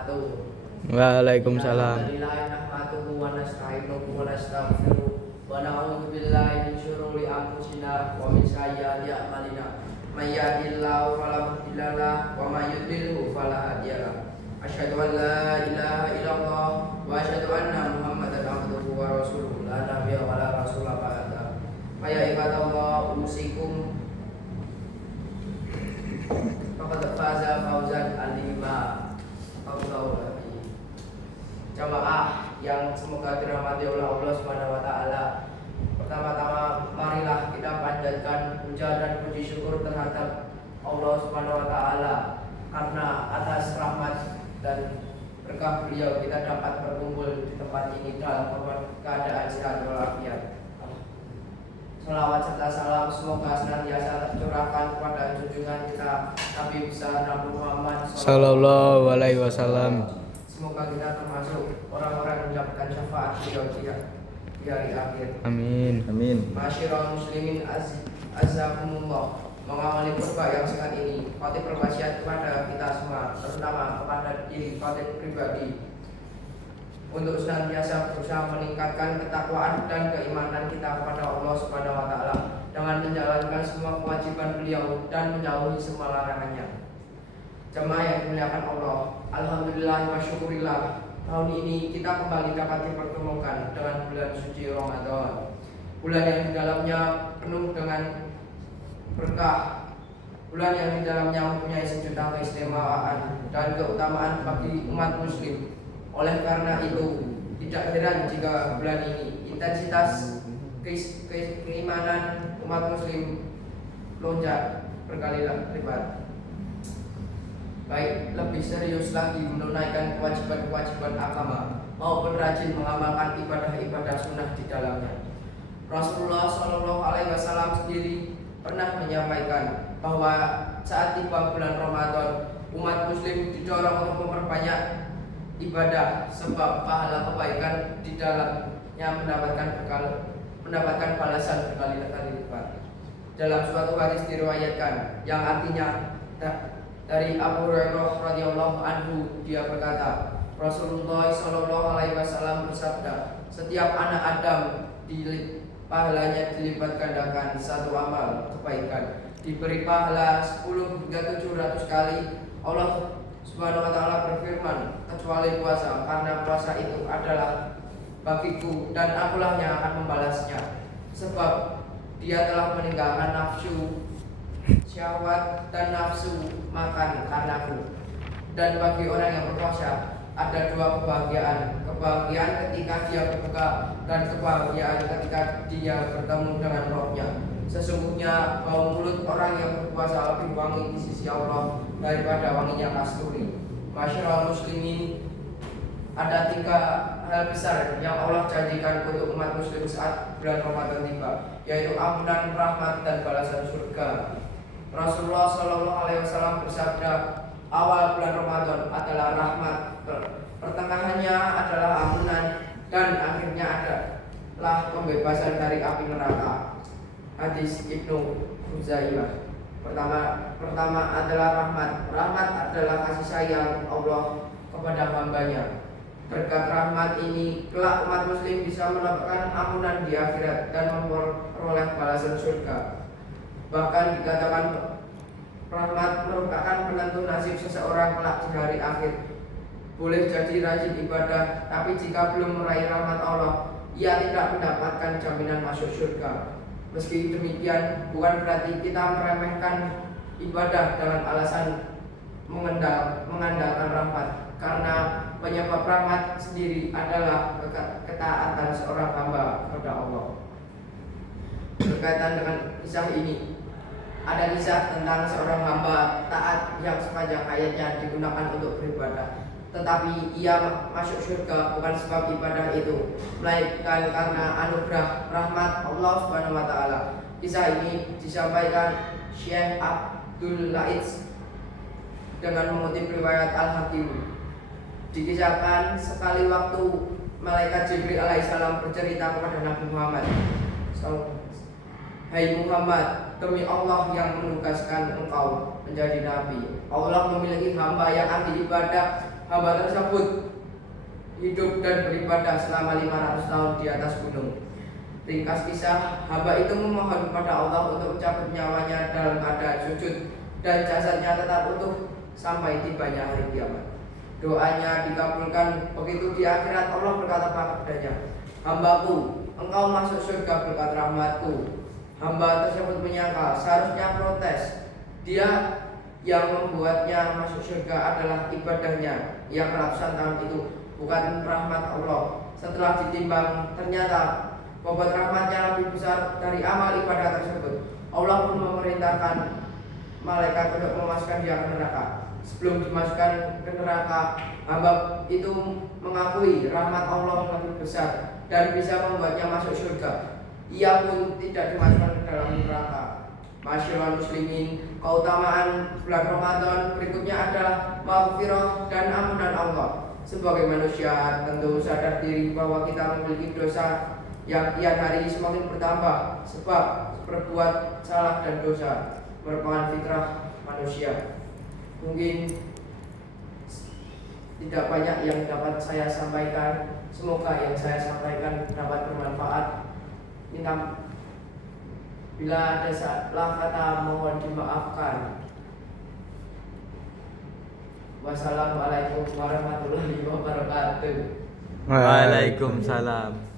wabarakatuh. Waalaikumsalam. Alhamdulillah nahmaduhu wa nasta'inuhu wa nastaghfiruh wa na'udzu billahi min syururi anfusina wa min sayyiati a'malina. May yahdihillahu fala mudilla lahu wa may yudlilhu fala hadiya lahu. Asyhadu an la ilaha illallah wa asyhadu anna Muhammadan abduhu wa rasuluh. La nabiyya wa la rasula ba'da. Ya ibadallah usikum faqad faza fawzan alima. Jamaah yang semoga dirahmati oleh Allah Subhanahu wa taala. Pertama-tama marilah kita panjatkan puja dan puji syukur terhadap Allah Subhanahu wa taala karena atas rahmat dan berkah beliau kita dapat berkumpul di tempat ini dalam keadaan sehat walafiat. Salawat serta salam semoga senantiasa tercurahkan kepada junjungan kita Nabi besar Nabi Muhammad Sallallahu alaihi wasallam. Semoga kita termasuk orang-orang yang mendapatkan syafaat beliau di hari akhir. Amin. Amin. Masyiral muslimin azzakumullah. Mengawali khutbah yang singkat ini, Fatih berwasiat kepada kita semua, terutama kepada diri Fatih pribadi, untuk senantiasa berusaha meningkatkan ketakwaan dan keimanan kita kepada Allah Subhanahu wa taala dengan menjalankan semua kewajiban beliau dan menjauhi semua larangannya. Jemaah yang dimuliakan Allah, alhamdulillah wa syukurillah, tahun ini kita kembali dapat dipertemukan dengan bulan suci Ramadan, bulan yang di dalamnya penuh dengan berkah, bulan yang di dalamnya mempunyai sejuta keistimewaan dan keutamaan bagi umat muslim. Oleh karena itu, tidak heran jika bulan ini intensitas keimanan umat muslim lonjak berkali lipat. Baik lebih serius lagi menunaikan kewajiban-kewajiban agama maupun rajin mengamalkan ibadah-ibadah sunnah di dalamnya. Rasulullah Shallallahu Alaihi Wasallam sendiri pernah menyampaikan bahwa saat tiba bulan Ramadan, umat muslim didorong untuk memperbanyak ibadah sebab pahala kebaikan di dalamnya mendapatkan balasan berkali-kali lipat. Dalam suatu hadis diriwayatkan yang artinya dari Abu Hurairah radhiyallahu anhu, dia berkata, Rasulullah Shallallahu Alaihi Wasallam bersabda, setiap anak Adam pahalanya dilipat gandakan satu amal kebaikan, diberi pahala 10 hingga 700 kali. Allah Subhanahu wa taala berfirman, kecuali puasa, karena puasa itu adalah bagiku dan akulah yang akan membalasnya, sebab dia telah meninggalkan nafsu syahwat dan nafsu makan karenaku. Dan bagi orang yang berpuasa ada dua kebahagiaan ketika dia berbuka dan kebahagiaan ketika dia bertemu dengan Rohnya. Sesungguhnya bau mulut orang yang berpuasa lebih wangi di sisi Allah daripada wanginya kasturi. Masyiral muslimin, ada 3 hal besar yang Allah janjikan untuk umat muslim saat bulan Ramadan tiba, yaitu ampunan, rahmat, dan balasan surga. Rasulullah Shallallahu Alaihi Wasallam bersabda, awal bulan Ramadan adalah rahmat, pertengahannya adalah ampunan, dan akhirnya adalah pembebasan dari api neraka. Hadis Ibnu Huzaimah. Pertama adalah rahmat. Rahmat adalah kasih sayang Allah kepada hambanya. Berkat rahmat ini, kelak umat muslim bisa mendapatkan ampunan di akhirat dan memperoleh balasan surga. Bahkan dikatakan rahmat merupakan penentu nasib seseorang kelak di hari akhir. Boleh jadi rajin ibadah, tapi jika belum meraih rahmat Allah, ia tidak mendapatkan jaminan masuk surga. Meski demikian, bukan berarti kita meremehkan ibadah dengan alasan mengandalkan rahmat, karena penyebab rahmat sendiri adalah ketaatan seorang hamba kepada Allah. Berkaitan dengan kisah ini, ada kisah tentang seorang hamba taat yang sepanjang hayatnya digunakan untuk beribadah, tetapi ia masuk surga bukan sebab ibadah itu, melainkan karena anugerah rahmat Allah Subhanahu wa taala. Kisah ini disampaikan Syekh Abdul Laiz dengan mengutip riwayat Al-Hakim. Dikisahkan sekali waktu malaikat Jibril alaihissalam bercerita kepada Nabi Muhammad, hai Muhammad, demi Allah yang menugaskan engkau menjadi nabi, Allah memiliki hamba yang ahli ibadah hamba tersebut hidup dan beribadah selama 500 tahun di atas gunung. Ringkas kisah, hamba itu memohon kepada Allah untuk mencabut nyawanya dalam keadaan sujud dan jasadnya tetap utuh sampai tibanya hari kiamat. Doanya dikabulkan. Begitu di akhirat Allah berkata padanya, "Hambaku, engkau masuk surga berkat rahmatku." Hamba tersebut menyangka seharusnya protes. Dia yang membuatnya masuk surga adalah ibadahnya yang ratusan tahun itu, bukan rahmat Allah. Setelah ditimbang, ternyata bobot rahmatnya lebih besar dari amal ibadah tersebut. Allah pun memerintahkan malaikat untuk memasukkan dia ke neraka. Sebelum dimasukkan ke neraka, hamba itu mengakui rahmat Allah lebih besar dan bisa membuatnya masuk surga. Ia pun tidak dimasukkan ke dalam neraka. Masyaallah muslimin, keutamaan bulan Ramadan berikutnya adalah maghfirah dan ampunan Allah. Sebagai manusia tentu sadar diri bahwa kita memiliki dosa yang kian hari semakin bertambah sebab berbuat salah dan dosa merupakan fitrah manusia. Mungkin tidak banyak yang dapat saya sampaikan. Semoga yang saya sampaikan dapat bermanfaat. Bila ada salah kata mohon dimaafkan. Wassalamualaikum warahmatullahi wabarakatuh. Waalaikumsalam.